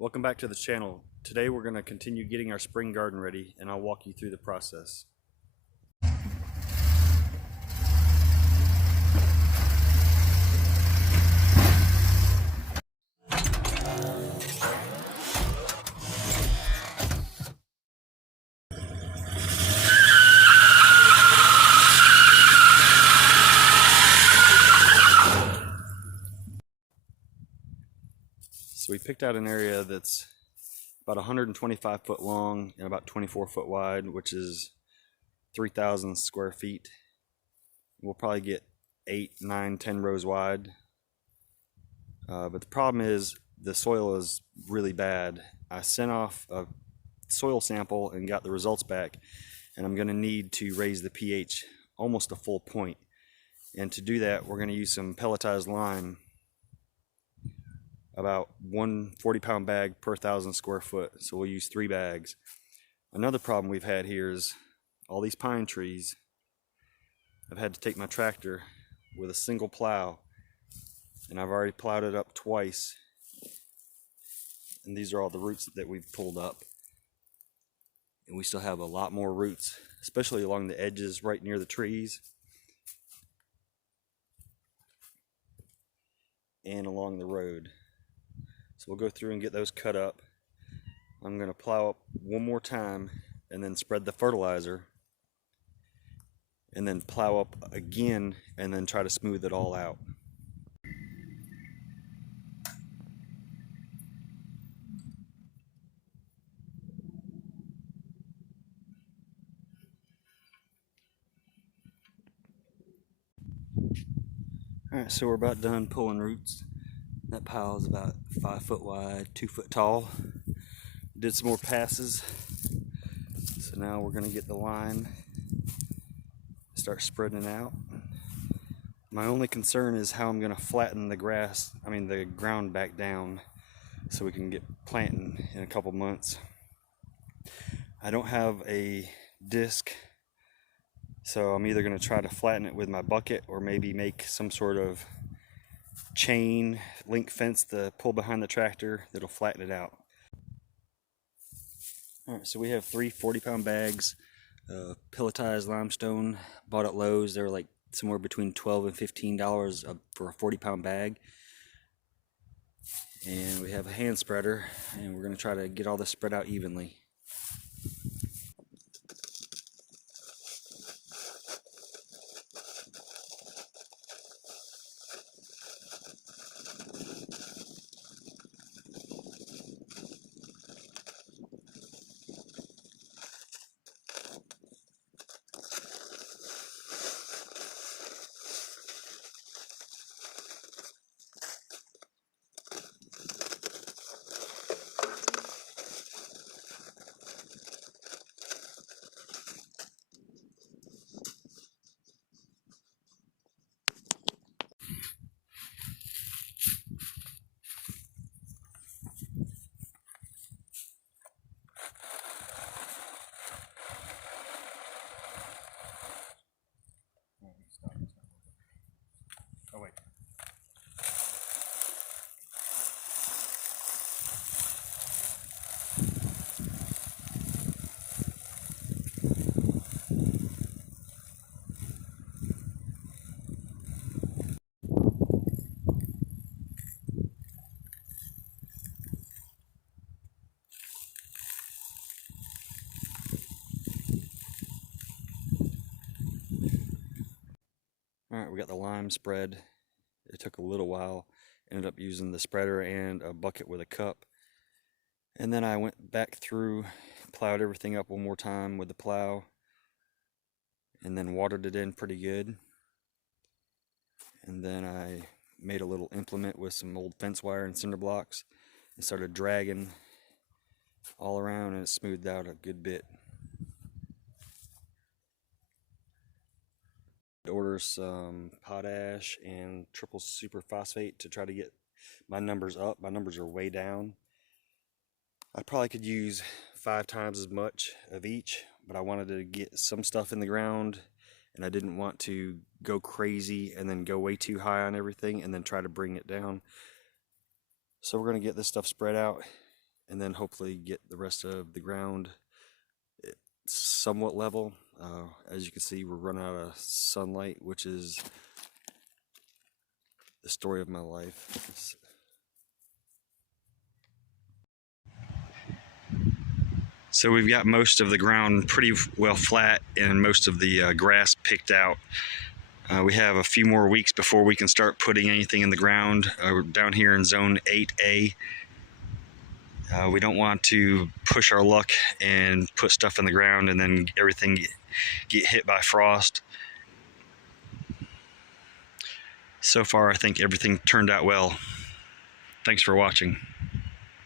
Welcome back to the channel. Today we're going to continue getting our spring garden ready and I'll walk you through the process. So we picked out an area that's about 125 foot long and about 24 foot wide, which is 3,000 square feet. We'll probably get 8, 9, 10 rows wide. But the problem is the soil is really bad. I sent off a soil sample and got the results back, and I'm going to need to raise the pH almost a full point. And to do that, we're going to use some pelletized lime, about 1 40-pound bag per 1,000 square foot. So we'll use 3 bags. Another problem we've had here is all these pine trees. I've had to take my tractor with a single plow, and I've already plowed it up twice. And these are all the roots that we've pulled up. And we still have a lot more roots, especially along the edges right near the trees and along the road. So we'll go through and get those cut up. I'm going to plow up one more time and then spread the fertilizer, and then plow up again and then try to smooth it all out. Alright, so we're about done pulling roots. That pile is about 5 foot wide, 2 foot tall. Did some more passes. So now we're going to get the line, start spreading it out. My only concern is how I'm going to flatten the ground back down so we can get planting in a couple months. I don't have a disc, so I'm either going to try to flatten it with my bucket or maybe make some sort of chain link fence to pull behind the tractor that'll flatten it out. Alright, so we have 3 40-pound bags of pelletized limestone bought at Lowe's. They were like somewhere between $12 and $15 for a 40-pound bag. And we have a hand spreader, and we're going to try to get all this spread out evenly. Oh wait. Alright, we got the lime spread. It took a little while. Ended up using the spreader and a bucket with a cup. And then I went back through, plowed everything up one more time with the plow, and then watered it in pretty good. And then I made a little implement with some old fence wire and cinder blocks and started dragging all around, and it smoothed out a good bit. Order some potash and triple super phosphate to try to get my numbers up. My numbers are way down. I probably could use 5 times as much of each, but I wanted to get some stuff in the ground, and I didn't want to go crazy and then go way too high on everything and then try to bring it down. So we're going to get this stuff spread out and then hopefully get the rest of the ground somewhat level. As you can see, we're running out of sunlight, which is the story of my life. So we've got most of the ground pretty well flat and most of the grass picked out. We have a few more weeks before we can start putting anything in the ground. We're down here in zone 8A. We don't want to push our luck and put stuff in the ground and then everything get hit by frost. So far, I think everything turned out well. Thanks for watching.